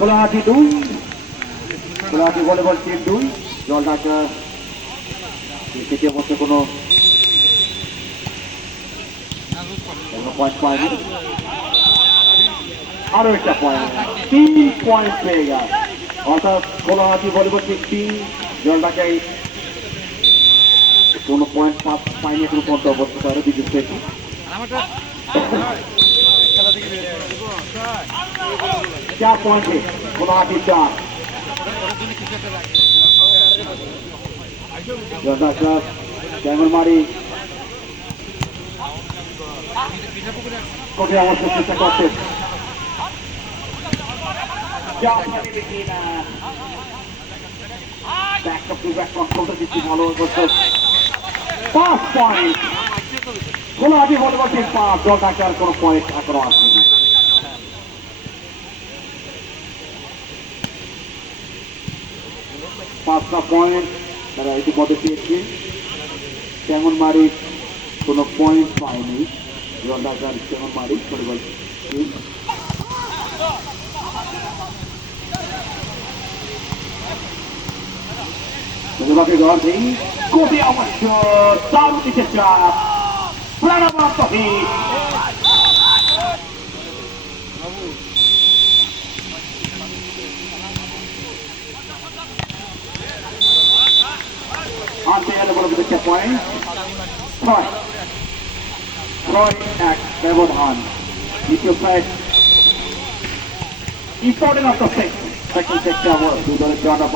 কোলাহাটি 2 কোলাহাটি volleyball team 2 Jaldhaka তৃতীয় মধ্যে কোনো পয়েন্ট পায়নি আরো একটা পয়েন্ট 3 পয়েন্ট পেয়ে গেল অর্থাৎ কোলাহাটি ভলিবল টিম 3 জলঢাকায় কোনো পয়েন্ট পায়নি কোনো পয়েন্ট অবস্থা আরো বিদ্যুৎ পেয়েছে क्या पॉइंट है गुलाटी 4 जोरदार क्लास कैमरमारी कोटे अवश्य চেষ্টা করতে क्या लेकिन बैक टू बैक कंट्रोल দিচ্ছি ভালো করতে 5 পয়েন্ট গুলাটি ভলিবল টিম 5 জলঢাকার কোনো পয়েন্ট এখনো আসেনি পাঁচটা পয়েন্ট তারা ইতিমধ্যে পেয়েছে ক্যামনমারি কোনো পয়েন্ট পায়নি জলঢাকার ক্যামনমারি ভলিবল টিম বাকি ঘর নেই কোটি অবশ্য দারুণ দিতে চাপ প্রাণবন্ত হিট আনতে গেলে বলে দিচ্ছে পয়েন্ট 6 এক ব্যবধান দ্বিতীয় set important of the second sector দুই দলের জন অফ